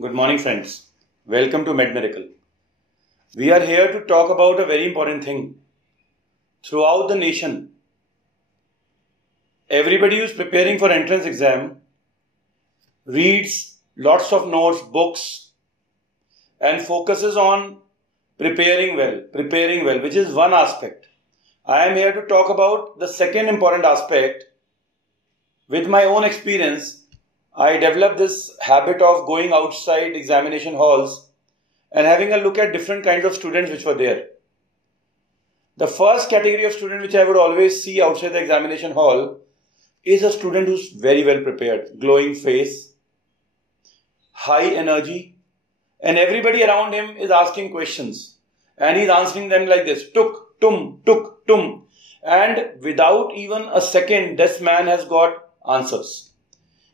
Good morning, friends. Welcome to MedMiracle. We are here to talk about a very important thing. Throughout the nation, everybody who is preparing for entrance exam reads lots of notes, books, and focuses on preparing well, which is one aspect. I am here to talk about the second important aspect. With my own experience, I developed this habit of going outside examination halls and having a look at different kinds of students which were there. The first category of student which I would always see outside the examination hall is a student who's very well prepared, glowing face, high energy, and everybody around him is asking questions and he's answering them like this, tuk, tum, and without even a second, this man has got answers.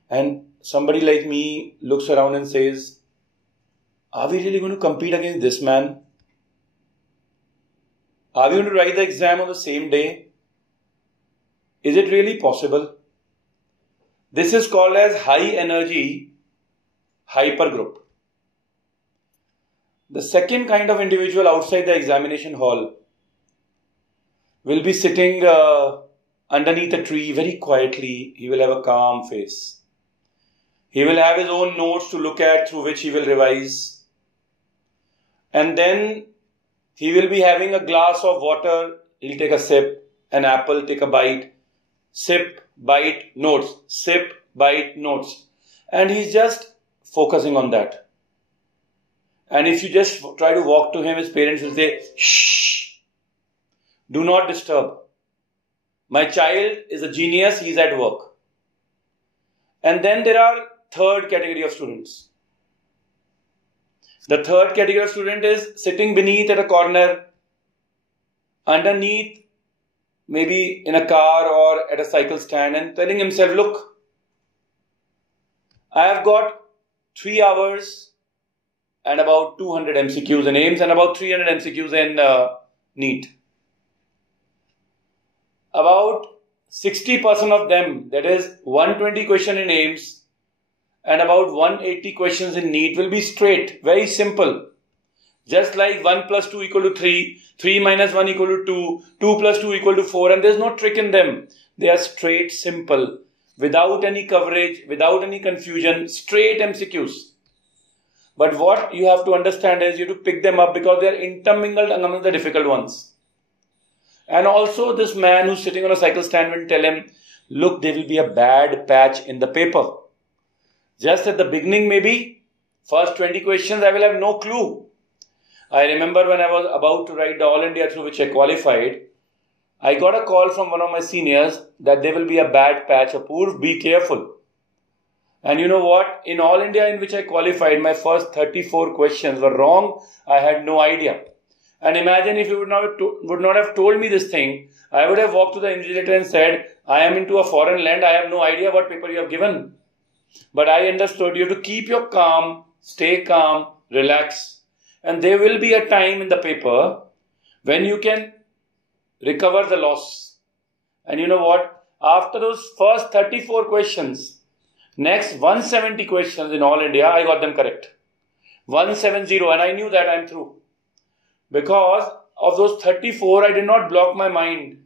And somebody like me looks around and says, are we really going to compete against this man? Are we going to write the exam on the same day? Is it really possible? This is called as high energy hypergroup. The second kind of individual outside the examination hall will be sitting underneath a tree very quietly. He will have a calm face. He will have his own notes to look at through which he will revise. And then he will be having a glass of water. He'll take a sip, an apple, take a bite, sip, bite, notes, sip, bite, notes. And he's just focusing on that. And if you just try to walk to him, his parents will say, shh, do not disturb. My child is a genius, he's at work. And then there are third category of students. The third category of student is sitting beneath at a corner, underneath, maybe in a car or at a cycle stand and telling himself, look, I have got 3 hours and about 200 MCQs in AIMS and about 300 MCQs in NEET. About 60% of them, that is 120 questions in AIMS and about 180 questions in NEET will be straight, very simple. Just like 1 plus 2 equal to 3, 3 minus 1 equal to 2, 2 plus 2 equal to 4, and there's no trick in them. They are straight, simple, without any coverage, without any confusion, straight MCQs. But what you have to understand is you have to pick them up because they are intermingled among the difficult ones. And also this man who's sitting on a cycle stand will tell him, look, there will be a bad patch in the paper. Just at the beginning maybe, first 20 questions I will have no clue. I remember when I was about to write the All India through which I qualified, I got a call from one of my seniors that there will be a bad patch, Apurv, be careful. And you know what? In All India in which I qualified, my first 34 questions were wrong. I had no idea. And imagine if you would not have told me this thing, I would have walked to the invigilator and said, I am into a foreign land, I have no idea what paper you have given. But I understood you have to keep your calm, stay calm, relax. And there will be a time in the paper when you can recover the loss. And you know what? After those first 34 questions, next 170 questions in All India, I got them correct. 170, and I knew that I'm through. Because of those 34, I did not block my mind.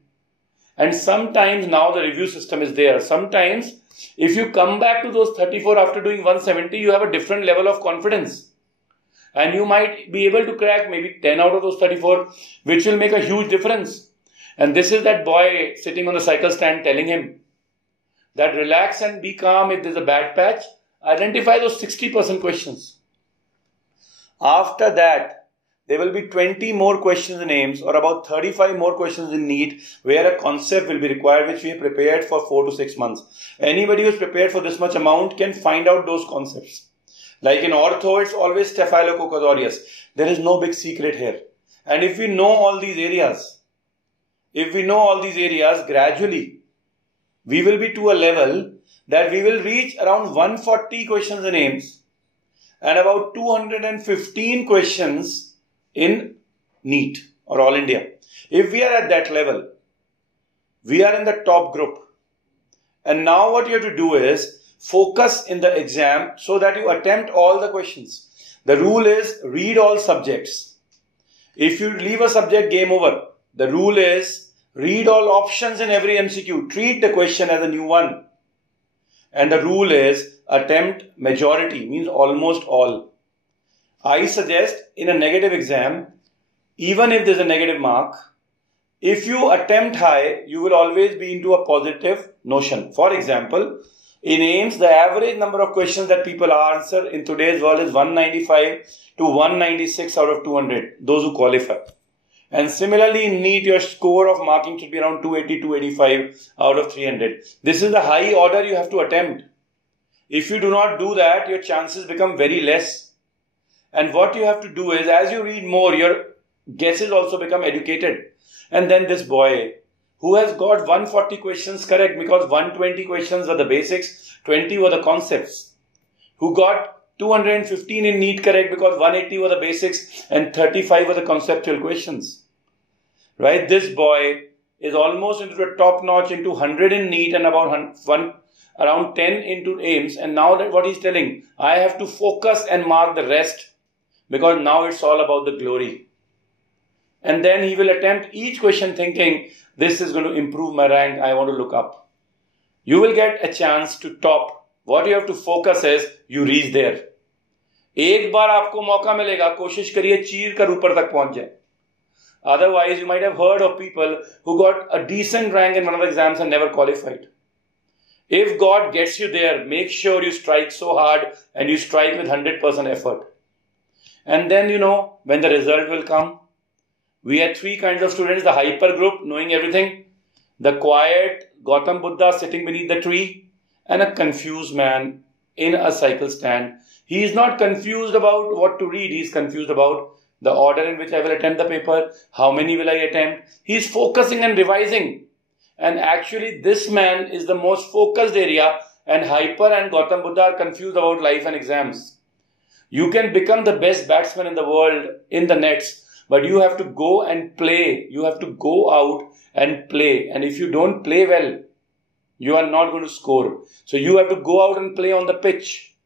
And sometimes now the review system is there. Sometimes if you come back to those 34 after doing 170, you have a different level of confidence. And you might be able to crack maybe 10 out of those 34, which will make a huge difference. And this is that boy sitting on the cycle stand telling him that relax and be calm if there's a bad patch. Identify those 60% questions. After that, there will be 20 more questions in AIMS or about 35 more questions in NEET where a concept will be required which we have prepared for 4 to 6 months. Anybody who is prepared for this much amount can find out those concepts. Like in ortho, it's always Staphylococcus aureus. There is no big secret here. And if we know all these areas, gradually, we will be to a level that we will reach around 140 questions in AIMS and about 215 questions in NEET or All India. If we are at that level, we are in the top group. And now what you have to do is focus in the exam so that you attempt all the questions. The rule is read all subjects. If you leave a subject, game over. The rule is read all options in every MCQ. Treat the question as a new one. And the rule is attempt majority, means almost all. I suggest in a negative exam, even if there's a negative mark, if you attempt high, you will always be into a positive notion. For example, in AIMS, the average number of questions that people answer in today's world is 195 to 196 out of 200, those who qualify. And similarly, in NEET, your score of marking should be around 280, 285 out of 300. This is the high order you have to attempt. If you do not do that, your chances become very less. And what you have to do is, as you read more, your guesses also become educated. And then this boy, who has got 140 questions correct because 120 questions were the basics, 20 were the concepts. Who got 215 in NEET correct because 180 were the basics and 35 were the conceptual questions. Right? This boy is almost into the top notch into 100 in NEET and about around 10 into AIMS. And now that what he's telling, I have to focus and mark the rest because now it's all about the glory. And then he will attempt each question thinking, this is going to improve my rank, I want to look up. You will get a chance to top. What you have to focus is, you reach there. एक बार आपको मौका मिलेगा, कोशिश करिए चीर कर ऊपर तक पहुंच जाए. Otherwise, you might have heard of people who got a decent rank in one of the exams and never qualified. If God gets you there, make sure you strike so hard and you strike with 100% effort. And then, when the result will come, we had three kinds of students: the hyper group, knowing everything, the quiet Gautam Buddha sitting beneath the tree, and a confused man in a cycle stand. He is not confused about what to read. He is confused about the order in which I will attempt the paper, how many will I attempt. He is focusing and revising. And actually, this man is the most focused area, and hyper and Gautam Buddha are confused about life and exams. You can become the best batsman in the world in the nets, but you have to go and play. You have to go out and play. And if you don't play well, you are not going to score. So you have to go out and play on the pitch.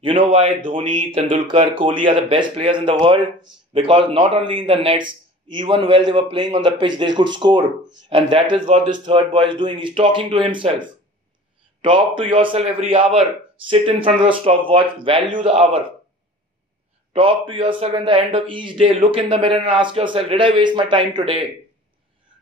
You know why Dhoni, Tendulkar, Kohli are the best players in the world? Because not only in the nets, even while they were playing on the pitch, they could score. And that is what this third boy is doing. He's talking to himself. Talk to yourself every hour. Sit in front of the stopwatch. Value the hour. Talk to yourself at the end of each day. Look in the mirror and ask yourself, did I waste my time today?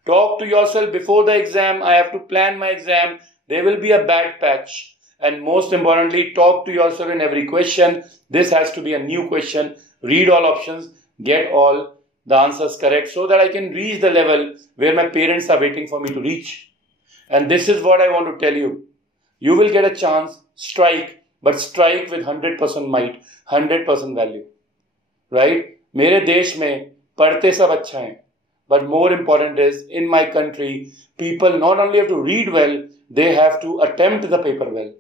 Talk to yourself before the exam. I have to plan my exam. There will be a bad patch. And most importantly, talk to yourself in every question. This has to be a new question. Read all options. Get all the answers correct so that I can reach the level where my parents are waiting for me to reach. And this is what I want to tell you. You will get a chance. Strike. But strike with 100% might. 100% value. Right? मेरे देश में पढ़ते सब अच्छा हैं. But more important is, in my country, people not only have to read well, they have to attempt the paper well.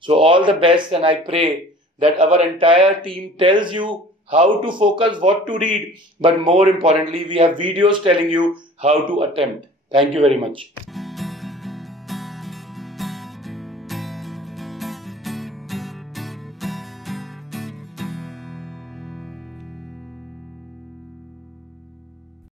So all the best, and I pray that our entire team tells you how to focus, what to read, but more importantly, we have videos telling you how to attempt. Thank you very much.